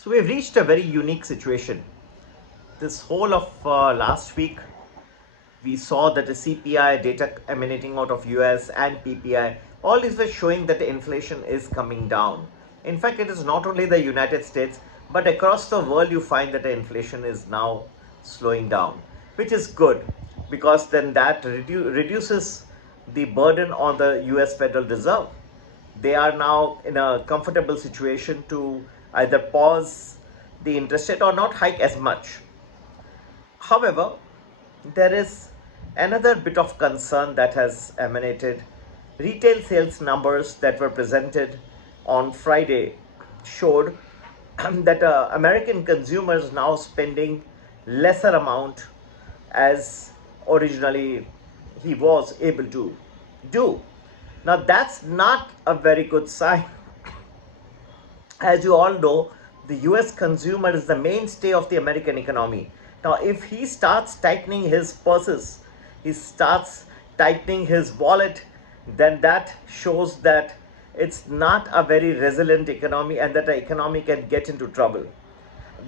So we've reached a very unique situation. This whole of last week, we saw that the CPI data emanating out of US and PPI, all these were showing that the inflation is coming down. In fact, it is not only the United States, but across the world you find that the inflation is now slowing down, which is good because then that reduces the burden on the US Federal Reserve. They are now in a comfortable situation to either pause the interest rate or not hike as much. However, there is another bit of concern that has emanated. Retail sales numbers that were presented on Friday showed that American consumers now spending lesser amount as originally he was able to do. Now that's not a very good sign. As you all know, the US consumer is the mainstay of the American economy. Now, if he starts tightening his purses, he starts tightening his wallet, then that shows that it's not a very resilient economy and that the economy can get into trouble.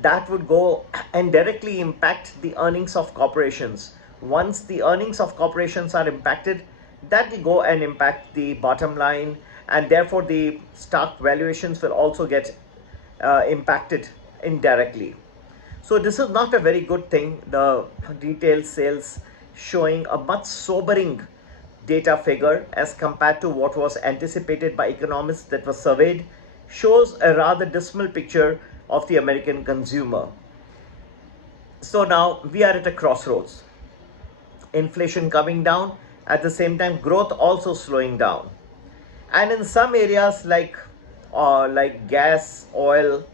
That would go and directly impact the earnings of corporations. Once the earnings of corporations are impacted, that will go and impact the bottom line, and therefore the stock valuations will also get impacted indirectly. So this is not a very good thing. The retail sales showing a much sobering data figure as compared to what was anticipated by economists that was surveyed, shows a rather dismal picture of the American consumer. So now we are at a crossroads. Inflation coming down, at the same time growth also slowing down. And in some areas like gas, oil,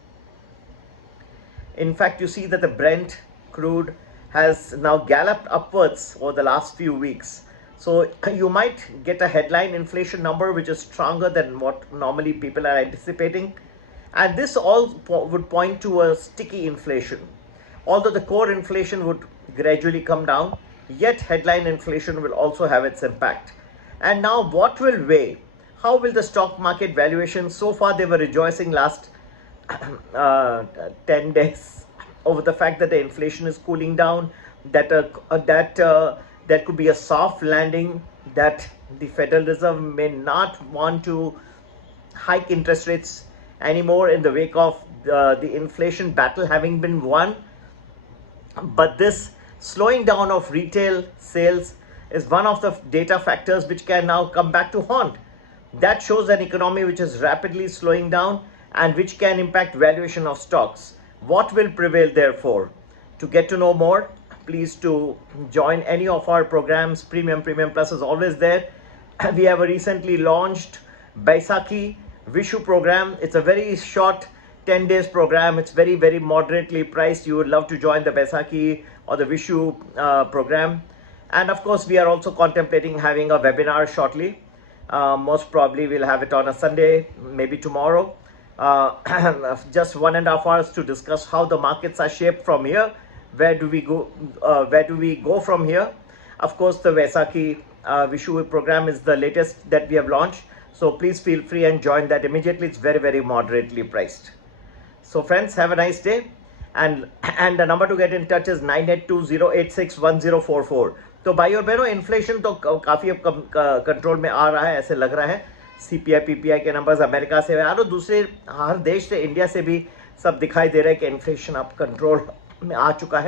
in fact, you see that the Brent crude has now galloped upwards over the last few weeks. So you might get a headline inflation number which is stronger than what normally people are anticipating. And this all would point to a sticky inflation. Although the core inflation would gradually come down, yet headline inflation will also have its impact. And now what will weigh? How will the stock market valuations? So far they were rejoicing last 10 days over the fact that the inflation is cooling down, that there could be a soft landing, that the Federal Reserve may not want to hike interest rates anymore in the wake of the inflation battle having been won. But this slowing down of retail sales is one of the data factors which can now come back to haunt. That shows an economy which is rapidly slowing down and which can impact valuation of stocks. What will prevail therefore? To get to know more, please to join any of our programs. Premium Plus is always there. We have a recently launched Baisakhi Vishu program. It's a very short 10 days program. It's very, very moderately priced. You would love to join the Baisakhi or the Vishu program. And of course, we are also contemplating having a webinar shortly. Most probably we'll have it on a Sunday, maybe tomorrow. Just 1.5 hours to discuss how the markets are shaped from here. Where do we go from here? Of course, the Vaisakhi Vishu program is the latest that we have launched. So please feel free and join that immediately. It's very, very moderately priced. So friends, have a nice day. And the number to get in touch is 9820861044. तो भाई और बहनों, inflation तो काफ़ी अब control में आ रहा है, ऐसे लग रहा है. सीपीआई पीपीआई के नंबर्स अमेरिका से और दूसरे हर देश से, इंडिया से भी सब दिखाई दे रहा है कि इन्फ्लेशन अब कंट्रोल में आ चुका है.